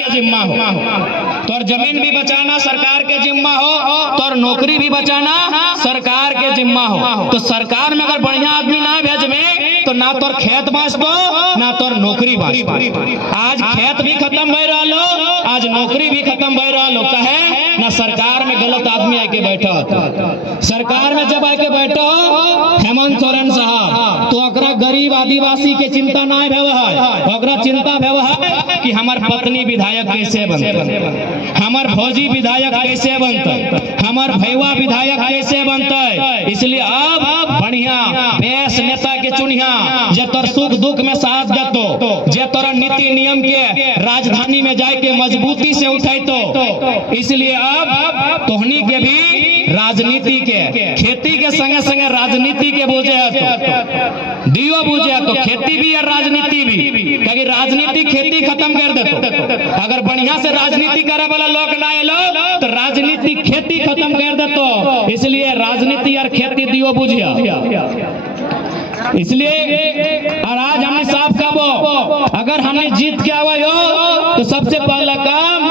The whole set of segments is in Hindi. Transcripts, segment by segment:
के जिम्मा हो, तोर जमीन भी बचाना सरकार के जिम्मा हो, तोर नौकरी भी बचाना सरकार के जिम्मा हो। तो सरकार में अगर बढ़िया आदमी ना भेजबे तो ना तोर खेत बाँचबो ना तोर नौकरी बाँचबो। आज खेत भी खत्म भय रहा, आज नौकरी भी खत्म भय रहा। कहे ना सरकार में गलत आदमी आके बैठा, सरकार में जब आके बैठो हेमंत सोरेन साहब तो अकरा गरीब आदिवासी के चिंता ना भेव है, अकरा चिंता भेव है कि हमार पत्नी विधायक कैसे बनते, हमार भौजी विधायक कैसे बनते, हमार भैया विधायक कैसे बनते। इसलिए अब बढ़िया बेस नेता के चुनिया जे तोर सुख दुख में साथ देतो, जे तोरा नीति नियम के राजधानी में जाके मजबूती से उठाइतो। इसलिए अब तोहनी के भी राजनीति के खेती के संगे संगे राजनीति के बोझे है तो दियो बुझे है तो खेती भी और राजनीति भी, क्योंकि राजनीति खेती खत्म कर देतो। अगर बढ़िया से राजनीति करे वाला लोग ना एलो तो राजनीति खेती खत्म कर देतो। इसलिए राजनीति और खेती दियो बुझिया। इसलिए और आज हमने साफ कहो अगर हमने जीत के आवा हो तो सबसे पहला काम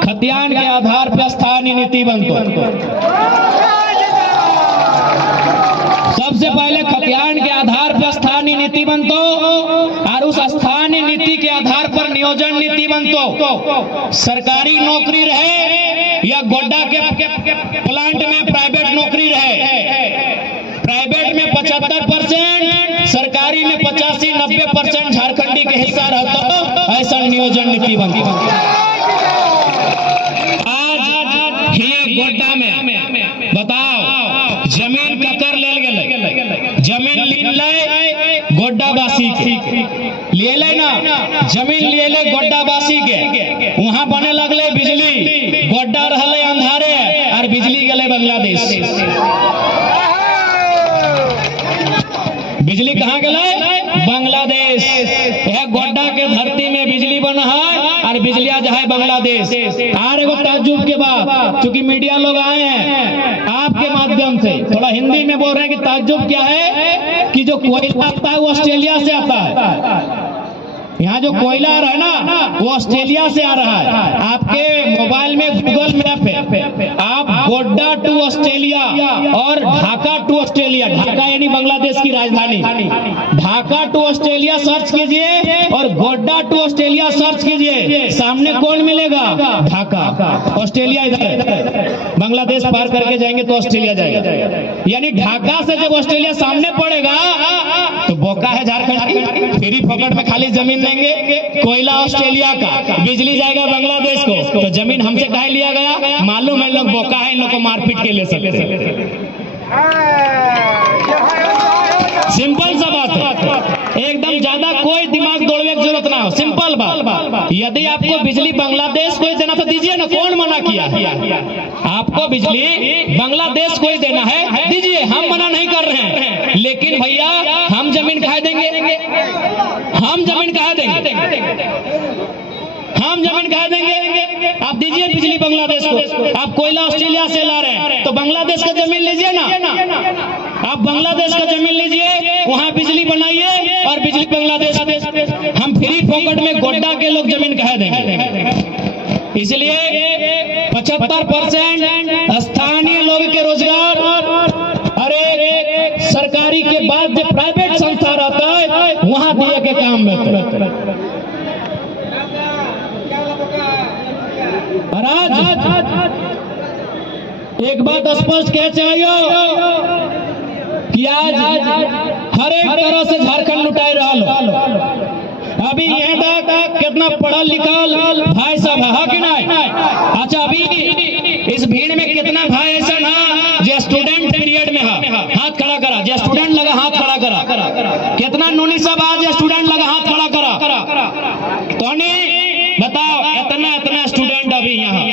खतियान के आधार पर स्थानीय नीति बनतो। सबसे पहले खतियान के आधार पर स्थानीय नीति बनतो और उस स्थानीय नीति के आधार पर नियोजन नीति बनतो। सरकारी नौकरी रहे या गोड्डा के प्लांट में प्राइवेट नौकरी रहे, प्राइवेट में 75%, सरकारी में 85-90% झारखंडी के हिस्सा रहता, ऐसा नियोजन नीति बनती। आज ही गोड्डा में बताओ जमीन ककर ले गए, जमीन ले गोड्डावासी के ले ले ना, जमीन ले ले गोड्डावासी के, वहां बने लगले बिजली, गोड्डा रहले अंधारे और बिजली गले बांग्लादेश। बिजली कहाँ गए? बांग्लादेश। यह गोड्डा के धरती में बिजली बना है और बिजलियां जो है बांग्लादेश। और एगो ताज्जुब के बाद चूंकि मीडिया लोग आए हैं आपके माध्यम से थोड़ा हिंदी में बोल रहे हैं कि ताज्जुब क्या है कि जो कोयला आता है वो ऑस्ट्रेलिया से आता है। यहाँ जो कोयला आ रहा है ना वो ऑस्ट्रेलिया से आ रहा है। आपके मोबाइल में गूगल मैप है, आप गोड्डा टू ऑस्ट्रेलिया और ढाका टू ऑस्ट्रेलिया, ढाका यानी बांग्लादेश की राजधानी, ढाका टू ऑस्ट्रेलिया सर्च कीजिए और गोड्डा टू ऑस्ट्रेलिया सर्च कीजिए, सामने कौन मिलेगा? ढाका। ऑस्ट्रेलिया इधर, बांग्लादेश पार करके जाएंगे तो ऑस्ट्रेलिया जाएगा। यानी ढाका से जब ऑस्ट्रेलिया सामने पड़ेगा तो बोका है झारखंड, फ्री पॉकेट में खाली जमीन देंगे, कोयला ऑस्ट्रेलिया का, बिजली जाएगा बांग्लादेश को। तो जमीन हमसे काहे लिया गया? मालूम है लोग बोका है, इन लोग को मारपीट के ले सकते। सिंपल सा बात है, एकदम ज्यादा कोई दिमाग दौड़ने की जरूरत ना हो, सिंपल बात। यदि आपको बिजली बांग्लादेश को देना तो दीजिए ना, कौन मना किया? आपको बिजली बांग्लादेश को ही देना है दीजिए, हम मना नहीं कर रहे हैं। लेकिन भैया हम जमीन कहाँ देंगे? हम जमीन कहाँ देंगे? हम जमीन कहाँ देंगे? आप दीजिए बिजली बांग्लादेश को। आप कोयला ऑस्ट्रेलिया से ला रहे हैं तो बांग्लादेश का जमीन लीजिए ना, आप बांग्लादेश का जमीन लीजिए, वहां बिजली बनाइए और बिजली बांग्लादेश। हम फ्री पॉकेट में गोड्डा के लोग जमीन कहाँ देंगे? इसलिए 75% स्थानीय लोग के रोजगार, अरे सरकारी के बाद जो प्राइवेट संस्था रहता है वहां दिए के काम में। एक बात स्पष्ट कह चाहिए कि आज हर एक तरह से झारखंड लुटाई रहा लो। अभी यहाँ तक कितना पढ़ा लिखा भाई सब है कि नहीं? अच्छा अभी इस भीड़ में कितना भाई ऐसा ना जो स्टूडेंट पीरियड में है, हाथ खड़ा करा। जो स्टूडेंट लगा हाथ खड़ा करा। कितना नूनी सब आज स्टूडेंट लगा हाथ खड़ा करा। तो नहीं बताओ इतना स्टूडेंट अभी यहाँ,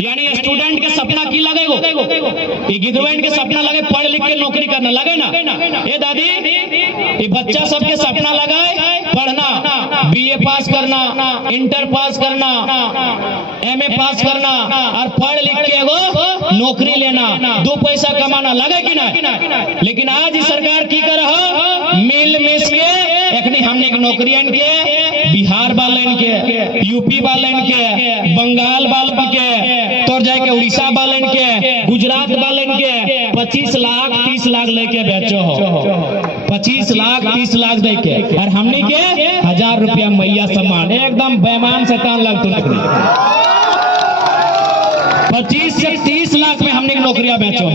यानी स्टूडेंट के सपना की लगेगो, गिदवेंट के सपना लगे पढ़ लिख के नौकरी करना लगे ना। ये दादी ये बच्चा सबके सपना लगाए पढ़ना, बीए पास करना, इंटर पास करना, एमए पास करना और पढ़ लिख के एगो नौकरी लेना, 2 पैसा कमाना लगे कि ना। लेकिन आज सरकार की कर मिल मिस के एखनी हमने नौकरियन के बिहार वालन के, यूपी वालन के, बंगाल वालन के, तोर जाके उड़ीसा वालन के, गुजरात वालन के 25 लाख 30 लाख लेके बेचो हो, 25 लाख 30 लाख दे के, और हमने के 1000 रुपया मैया सम्मान, एकदम बेईमान शैतान लगते 25 से 30 लाख में हमने नौकरियां बेचो।